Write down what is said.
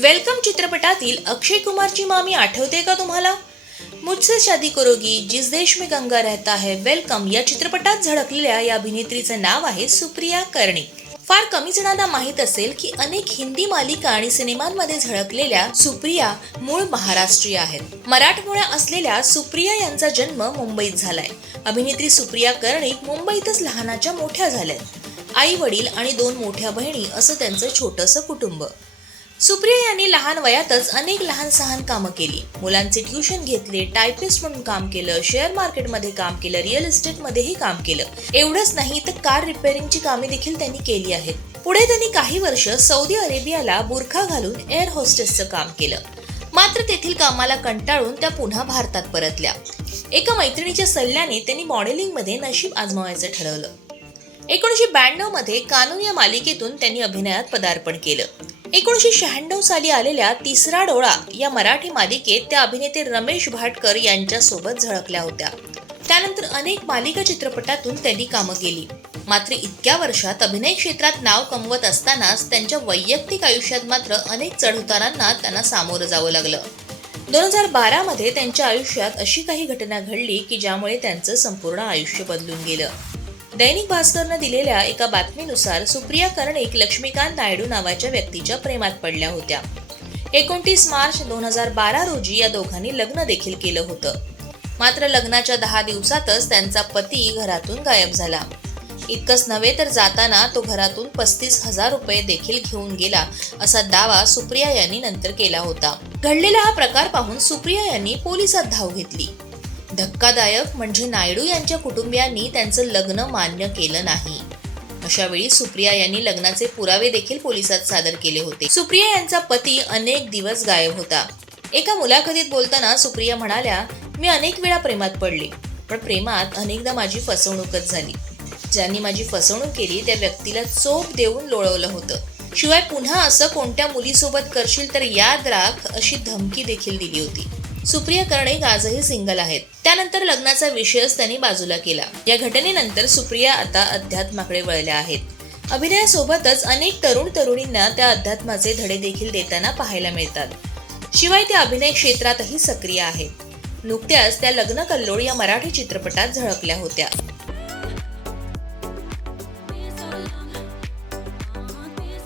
Welcome चित्रपटातील अक्षय कुमारची मामी आठवते का तुम्हाला? मुझसे शादी करोगी जिस देश में गंगा रहता है वेलकम या चित्रपटात झळकलेल्या या अभिनेत्रीचं नाव आहे सुप्रिया कर्णिक फार कमी जणांना माहीत असेल की अनेक हिंदी मालिका आणि सिनेमांमध्ये झळकलेल्या सुप्रिया मूळ महाराष्ट्रीय आहेत. मराठमोळ्या असलेल्या सुप्रिया यांचा जन्म मुंबईत झालाय. अभिनेत्री सुप्रिया कर्णिक मुंबईतच लहानाच्या मोठ्या झाल्यात. आई वडील आणि दोन मोठ्या बहिणी असं त्यांचं छोटंसं कुटुंब. सुप्रिया यांनी लहान वयातच अनेक लहान सहान कामं केली. मुलांचे ट्युशन घेतले टायपिस्ट म्हणून काम केलं शेअर मार्केटमध्ये काम केलं रिअल इस्टेटमध्येही काम केलं. एवढंच नाही तर कार रिपेअरिंगची कामे देखील त्यांनी केली आहेत. पुढे त्यांनी काही वर्ष सौदी अरेबियाला बुरखा घालून एअर होस्टेसचं काम केलं. मात्र तेथील कामाला कंटाळून त्या पुन्हा भारतात परतल्या. एका मैत्रिणीच्या सल्ल्याने त्यांनी मॉडेलिंगमध्ये नशीब आजमावायचं ठरवलं. एकोणीसशे ब्याण्णवमध्ये कानून या मालिकेतून त्यांनी अभिनयात पदार्पण केलं. एकोणीसशे शहाण्णव साली आलेल्या तिसरा डोळा या मराठी मालिकेत त्या अभिनेते रमेश भाटकर यांच्यासोबत झळकल्या होत्या. त्यानंतर अनेक मालिका चित्रपटातून त्यांनी कामं केली. मात्र इतक्या वर्षात अभिनय क्षेत्रात नाव कमवत असतानाच त्यांच्या वैयक्तिक आयुष्यात मात्र अनेक चढउतारांना त्यांना सामोरं जावं लागलं. दोन हजार बारामध्ये त्यांच्या आयुष्यात अशी काही घटना घडली की ज्यामुळे त्यांचं संपूर्ण आयुष्य बदलून गेलं. दैनिक भास्करनं दिलेल्या एका बातमीनुसार सुप्रिया कर्णिक लक्ष्मीकांत नायडू नावाच्या व्यक्तीच्या प्रेमात पडल्या होत्या. एकोणतीस मार्च दोन हजार बारा रोजी या दोघांनी लग्न देखील केलं होतं. मात्र लग्नाच्या दहा दिवसातच त्यांचा पती घरातून गायब झाला. इतकंच नव्हे तर जाताना तो घरातून पस्तीस हजार रुपये देखील घेऊन गेला असा दावा सुप्रिया यांनी नंतर केला होता. घडलेला हा प्रकार पाहून सुप्रिया यांनी पोलिसात धाव घेतली. धक्कादायक म्हणजे नायडू यांच्या कुटुंबियांनी त्यांचं लग्न मान्य केलं नाही. अशावेळी सुप्रिया यांनी लग्नाचे पुरावे देखील पोलिसात सादर केले होते. सुप्रिया यांचा पती अनेक दिवस गायब होता. एका मुलाखतीत बोलताना सुप्रिया म्हणाल्या मी अनेक वेळा प्रेमात पडले पण प्रेमात अनेकदा माझी फसवणूकच झाली. ज्यांनी माझी फसवणूक केली त्या व्यक्तीला चोप देऊन लोळवलं होतं. शिवाय पुन्हा असं कोणत्या मुलीसोबत करशील तर याद राख अशी धमकी देखील दिली होती. सुप्रिया कर्णिक आजही सिंगल आहेत. त्यानंतर लग्नाचा विषयच त्यांनी बाजूला केला. या घटनेनंतर सुप्रिया आता अध्यात्माकडे वळल्या आहेत. अभिनयासोबतच अनेक तरुण तरुणींना त्या अध्यात्माचे धडे देखील देताना पाहायला मिळतात. शिवाय त्या अभिनय क्षेत्रातही सक्रिय आहेत. नुकत्याच त्या लग्न कल्लोळ या मराठी चित्रपटात झळकल्या होत्या.